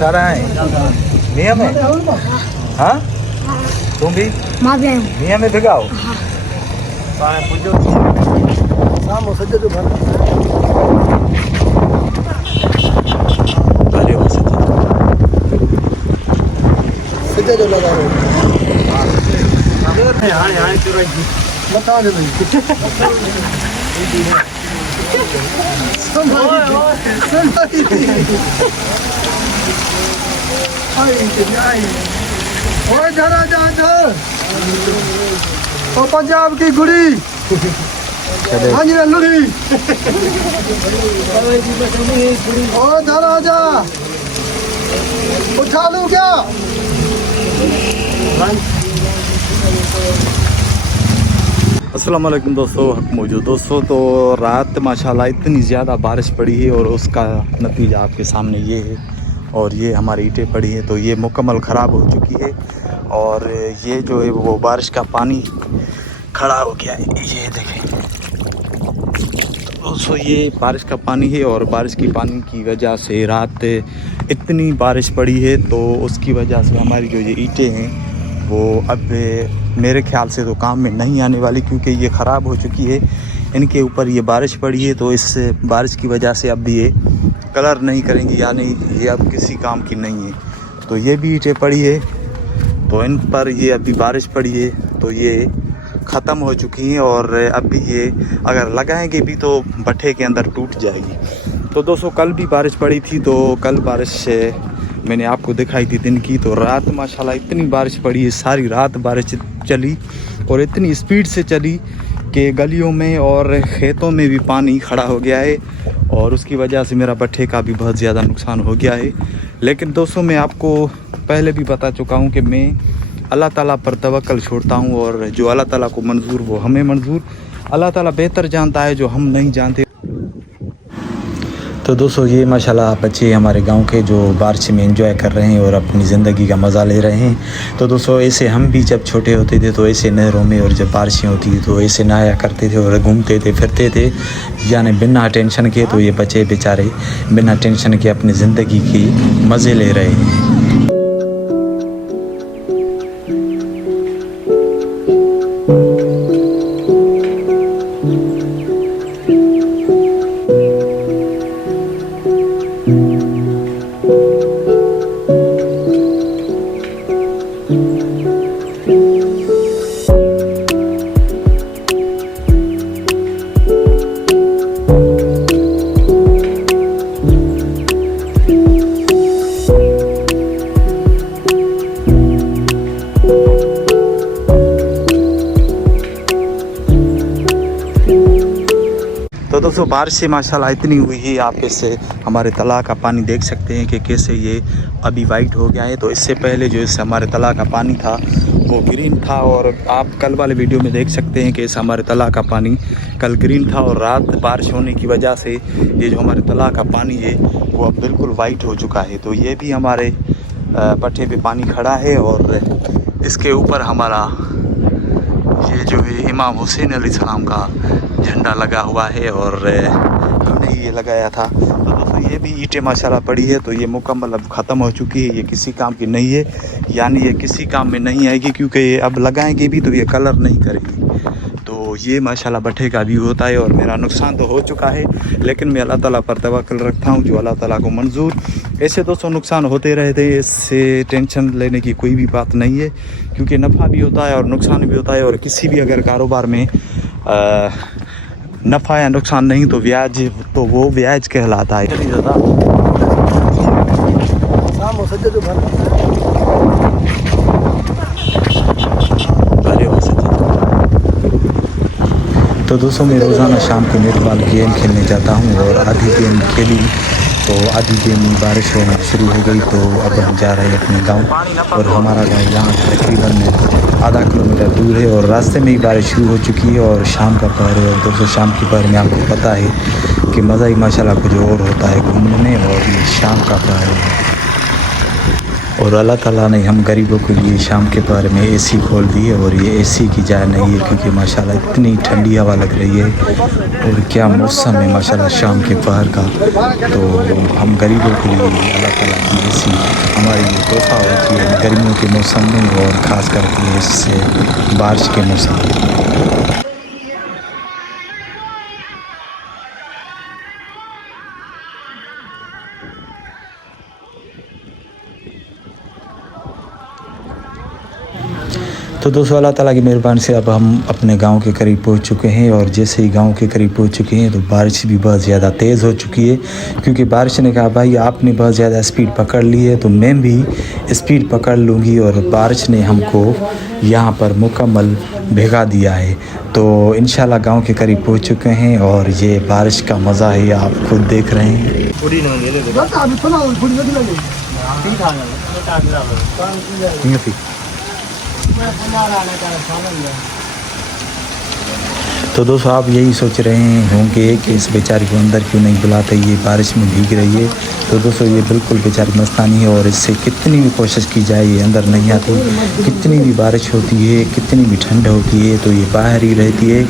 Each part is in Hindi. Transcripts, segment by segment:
कह रहा है मियाँ में? हाँ तुम भी मियाँ में भिगाओ शाम हो सके तो घर सजा जो लगा रहे बता दे जरा जा पंजाब की गुड़ी हाँ जी लुड़ी ओ जरा जा उठा लूं क्या? अस्सलाम वालेकुम दोस्तों, हक मौजूद दोस्तों। तो रात माशाल्लाह इतनी ज़्यादा बारिश पड़ी है और उसका नतीजा आपके सामने ये है। और ये हमारी ईंटें पड़ी हैं तो ये मुकम्मल ख़राब हो चुकी है। और ये जो है वो बारिश का पानी खड़ा हो गया है, ये देखें दोस्तों, ये बारिश का पानी है। और बारिश की पानी की वजह से रात इतनी बारिश पड़ी है तो उसकी वजह से हमारी जो ये ईंटें हैं वो अब मेरे ख्याल से तो काम में नहीं आने वाली, क्योंकि ये ख़राब हो चुकी है। इनके ऊपर ये बारिश पड़ी है तो इस बारिश की वजह से अब ये कलर नहीं करेंगी, यानी ये अब किसी काम की नहीं है। तो ये भी ईंटें पड़ी है तो इन पर ये अभी बारिश पड़ी है तो ये ख़त्म हो चुकी हैं। और अभी ये अगर लगाएंगे भी तो भट्ठे के अंदर टूट जाएगी। तो दोस्तों कल भी बारिश पड़ी थी तो कल बारिश मैंने आपको दिखाई थी दिन की। तो रात माशाल्लाह इतनी बारिश पड़ी है, सारी रात बारिश चली और इतनी स्पीड से चली कि गलियों में और खेतों में भी पानी खड़ा हो गया है। और उसकी वजह से मेरा भट्ठे का भी बहुत ज़्यादा नुकसान हो गया है। लेकिन दोस्तों मैं आपको पहले भी बता चुका हूँ कि मैं अल्लाह ताला पर तवक्कल छोड़ता हूँ और जो अल्लाह ताला को मंजूर वो हमें मंजूर। अल्लाह ताला बेहतर जानता है जो हम नहीं जानते। तो दोस्तों ये माशाल्लाह बच्चे हमारे गांव के जो बारिश में एंजॉय कर रहे हैं और अपनी ज़िंदगी का मज़ा ले रहे हैं। तो दोस्तों ऐसे हम भी जब छोटे होते थे तो ऐसे नहरों में और जब बारिशें होती थी तो ऐसे नहाया करते थे और घूमते थे फिरते थे, यानी बिना टेंशन के। तो ये बच्चे बेचारे बिना टेंशन के अपनी ज़िंदगी की मज़े ले रहे हैं। तो दोस्तों बारिश से माशाल्लाह इतनी हुई है, आप इससे हमारे तालाब का पानी देख सकते हैं कि कैसे ये अभी वाइट हो गया है। तो इससे पहले जो इससे हमारे तालाब का पानी था वो ग्रीन था। और आप कल वाले वीडियो में देख सकते हैं कि इस हमारे तालाब का पानी कल ग्रीन था और रात बारिश होने की वजह से ये जो हमारे तालाब का पानी है वो अब बिल्कुल वाइट हो चुका है। तो ये भी हमारे भट्ठे पे पानी खड़ा है और इसके ऊपर हमारा ये जो है इमाम हुसैन अलैहिस्सलाम का झंडा लगा हुआ है और हमने ये लगाया था। तो दोस्तों ये भी ईंटें माशाल्लाह पड़ी है तो ये मुकम्मल अब ख़त्म हो चुकी है, ये किसी काम की नहीं है, यानी ये किसी काम में नहीं आएगी क्योंकि ये अब लगाएंगे भी तो ये कलर नहीं करेगी। तो ये माशाल्लाह भट्ठे का व्यू होता है और मेरा नुकसान तो हो चुका है, लेकिन मैं अल्लाह ताला पर तवक्कुल रखता हूँ जो अल्लाह ताला को मंजूर। ऐसे दोस्तों नुकसान होते रहते हैं, इससे टेंशन लेने की कोई भी बात नहीं है, क्योंकि नफ़ा भी होता है और नुकसान भी होता है। और किसी भी अगर कारोबार में नफ़ा या नुकसान नहीं तो ब्याज, तो वो ब्याज कहलाता है। चलिए दादा तो दोस्तों मैं रोज़ाना शाम को नेट बॉल गेम खेलने जाता हूँ और आधी गेम खेली तो आधी गेम बारिश होना शुरू हो गई। तो अब हम जा रहे हैं अपने गांव और हमारा गांव यहाँ तकरीबन आधा किलोमीटर दूर है और रास्ते में ही बारिश शुरू हो चुकी है और शाम का पहर है। और दोस्तों शाम की पहर में आपको पता है कि मज़ा ही माशाल्लाह कुछ और होता है घूमने में, और ये शाम का पहर है। और अल्लाह ताला ने हम गरीबों के लिए शाम के बारे में एसी खोल दी है और ये एसी की जाय नहीं है क्योंकि माशाल्लाह इतनी ठंडी हवा लग रही है और क्या मौसम है माशाल्लाह शाम के पहर का। तो हम गरीबों के लिए अल्लाह ताला की एसी हमारी तोहफ़ा होती है गर्मियों के मौसम में और ख़ास करके इससे बारिश के मौसम में। तो दोस्तों अल्लाह ताला की मेहरबानी से अब हम अपने गांव के करीब पहुंच चुके हैं और जैसे ही गांव के करीब पहुंच चुके हैं तो बारिश भी बहुत ज़्यादा तेज़ हो चुकी है क्योंकि बारिश ने कहा भाई आपने बहुत ज़्यादा स्पीड पकड़ ली है तो मैं भी स्पीड पकड़ लूँगी और बारिश ने हमको यहाँ पर मुकम्मल भिगा दिया है। तो इंशाल्लाह गांव के करीब पहुँच चुके हैं और ये बारिश का मज़ा है आप खुद देख रहे हैं। तो दोस्तों आप यही सोच रहे होंगे कि इस बेचारी को अंदर क्यों नहीं बुलाते, ये बारिश में भीग रही है। तो दोस्तों ये बिल्कुल बेचारी मस्तानी है और इससे कितनी भी कोशिश की जाए ये अंदर नहीं आती। कितनी भी बारिश होती है, कितनी भी ठंड होती है तो ये बाहर ही रहती है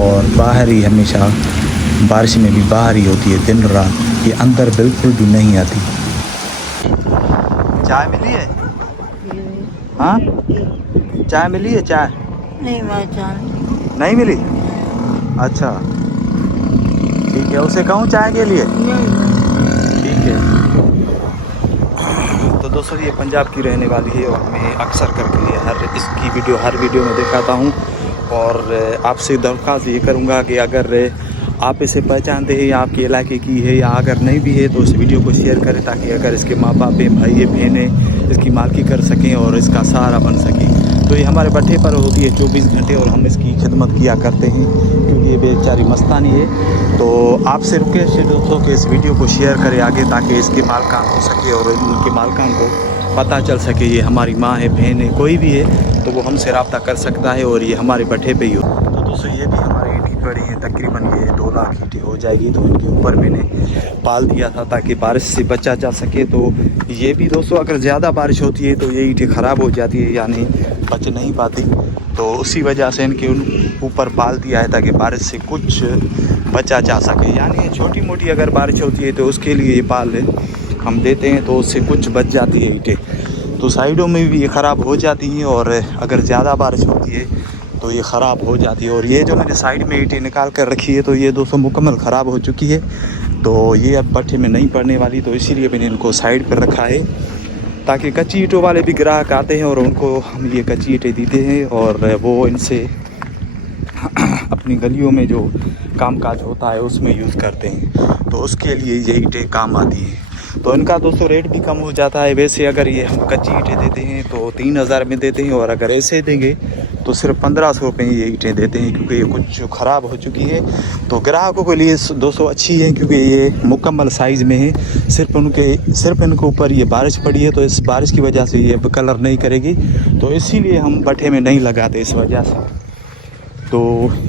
और बाहर ही हमेशा बारिश में भी बाहर ही होती है दिन रात, ये अंदर बिल्कुल भी नहीं आती। चाय मिली है? हाँ चाय मिली है? चाय नहीं मिली? अच्छा ठीक है, उसे कहूँ चाय के लिए? ठीक है। तो दोस्तों ये पंजाब की रहने वाली है और मैं अक्सर करके इसकी हर वीडियो में दिखाता हूँ और आपसे दरख्वास्त ये करूँगा कि अगर आप इसे पहचानते हैं या आपके इलाके की है या अगर नहीं भी है तो इस वीडियो को शेयर करें ताकि अगर इसके माँ बाप भाई बहनें इसकी मालकी कर सकें और इसका सहारा बन सकें। तो ये हमारे भट्ठे पर होती है 24 घंटे और हम इसकी खिदमत किया करते हैं क्योंकि ये बेचारी मस्तानी है। तो आपसे रिक्वेस्ट है दोस्तों कि इस वीडियो को शेयर करें आगे ताकि इसके मालकान हो सके और उनके मालकान को पता चल सके ये हमारी माँ है, बहन है, कोई भी है तो वो हमसे रब्ता कर सकता है और ये हमारे भट्ठे पे ही हो। तो दोस्तों ये भी हमारी ईंटें पड़ी हैं, तकरीबन ये 2 लाख ईंटें हो जाएगी। तो इनके ऊपर मैंने पाल दिया था ताकि बारिश से बचा जा सके। तो ये भी दोस्तों अगर ज़्यादा बारिश होती है तो ये ईंटें ख़राब हो जाती है यानी बच नहीं पाती। तो उसी वजह से इनके ऊपर पाल दिया है ताकि बारिश से कुछ बचा जा सके। यानी छोटी मोटी अगर बारिश होती है तो उसके लिए ये पाल हम देते हैं तो उससे कुछ बच जाती है ईंटें। तो साइडों में भी ये ख़राब हो जाती हैं और अगर ज़्यादा बारिश होती है तो ये ख़राब हो जाती है। और ये जो मैंने साइड में ईंटें निकाल कर रखी है तो ये दोस्तों मुकम्मल ख़राब हो चुकी है। तो ये अब भट्ठे में नहीं पड़ने वाली, तो इसीलिए मैंने इनको साइड पर रखा है ताकि कच्ची ईंटों वाले भी ग्राहक आते हैं और उनको हम ये कच्ची ईंटें देते हैं और वो इनसे अपनी गलियों में जो कामकाज होता है उसमें यूज़ करते हैं। तो उसके लिए ये ईंटें काम आती हैं। तो इनका दोस्तों रेट भी कम हो जाता है। वैसे अगर ये हम कच्ची ईंटें देते हैं तो 3000 में देते हैं और अगर ऐसे देंगे तो सिर्फ 1500 रुपये ये ईंटें देते हैं क्योंकि ये कुछ ख़राब हो चुकी है। तो ग्राहकों के लिए दोस्तों अच्छी है क्योंकि ये मुकम्मल साइज़ में है। सिर्फ इनके ऊपर ये बारिश पड़ी है तो इस बारिश की वजह से ये कलर नहीं करेगी, तो इसीलिए हम भट्ठे में नहीं लगाते इस वजह से। तो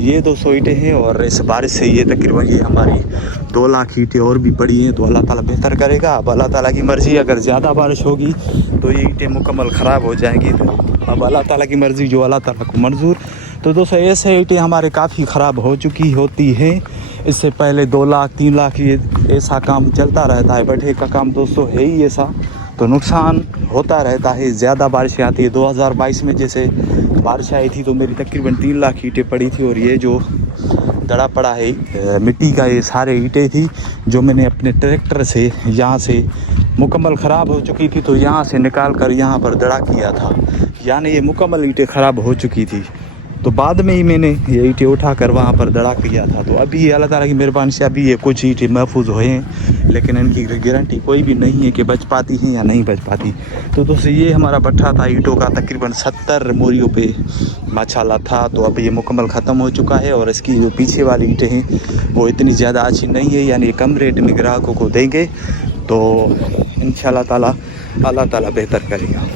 ये 200 ईंटें हैं और इस बारिश से ये तकरीबन ये हमारी 2 लाख ईंटें और भी पड़ी हैं। तो अल्लाह ताला बेहतर करेगा। अब अल्लाह ताला की मर्ज़ी, अगर ज़्यादा बारिश होगी तो ये ईंटें मुकम्मल ख़राब हो जाएंगी। तो अब अल्लाह ताला की मर्ज़ी, जो अल्लाह ताला को मंजूर। तो दोस्तों ऐसे ईंटें हमारे काफ़ी ख़राब हो चुकी होती हैं। इससे पहले 2 लाख 3 लाख ये ऐसा काम चलता रहता है। भट्ठे का काम दोस्तों है ही ऐसा, तो नुकसान होता रहता है। ज़्यादा बारिशें आती है। 2022 में जैसे बारिश आई थी तो मेरी तकरीबन 3 लाख ईंटें पड़ी थी और ये जो दड़ा पड़ा है मिट्टी का, ये सारे ईंटें थी जो मैंने अपने ट्रैक्टर से यहाँ से मुकम्मल ख़राब हो चुकी थी तो यहाँ से निकाल कर यहाँ पर दड़ा किया था। यानी ये मुकम्मल ईंटें ख़राब हो चुकी थी तो बाद में ही मैंने ये ईंटें उठा कर वहाँ पर दड़ा किया था। तो अभी ये अल्लाह ताला की मेहरबानी से अभी ये कुछ ईंटें महफूज हुए हैं, लेकिन इनकी गारंटी कोई भी नहीं है कि बच पाती हैं या नहीं बच पाती। तो दोस्तों ये हमारा भट्ठा था ईंटों का, तकरीबन 70 मोरियों पे माशाल्लाह था। तो अब ये मुकम्मल ख़त्म हो चुका है और इसकी जो पीछे वाली ईंटें हैं वो इतनी ज़्यादा अच्छी नहीं है, यानी कम रेट में ग्राहकों को देंगे तो इंशाल्लाह ताला अल्लाह ताला बेहतर करेगा।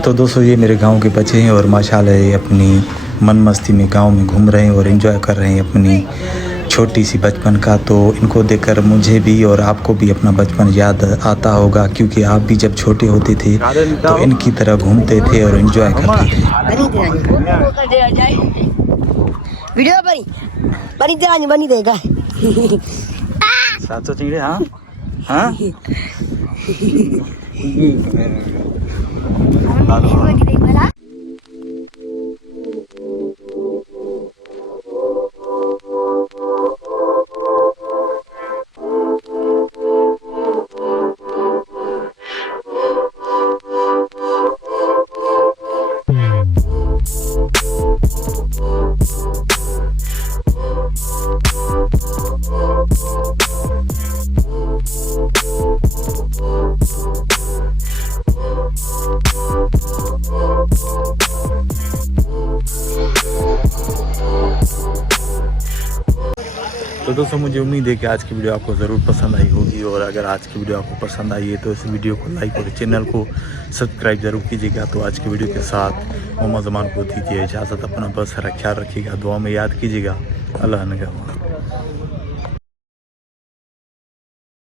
तो दोस्तों ये मेरे गांव के बच्चे हैं और माशाल्लाह ये अपनी मन मस्ती में गांव में घूम रहे हैं और एंजॉय कर रहे हैं अपनी छोटी सी बचपन का, तो इनको देखकर मुझे भी और आपको भी अपना बचपन याद आता होगा, क्योंकि आप भी जब छोटे होते थे तो इनकी तरह घूमते थे और एंजॉय करते थे। वीडियो बनी देगा 700 चिंगड़े। हाँ हाँ तो दोस्तों मुझे उम्मीद है कि आज की वीडियो आपको ज़रूर पसंद आई होगी, और अगर आज की वीडियो आपको पसंद आई है तो इस वीडियो को लाइक और चैनल को सब्सक्राइब ज़रूर कीजिएगा। तो आज की वीडियो के साथ मोहम्मद ज़मान को दीजिए इजाज़त। अपना बस ख्याल रखिएगा, दुआ में याद कीजिएगा। अल्लाह निगहबान।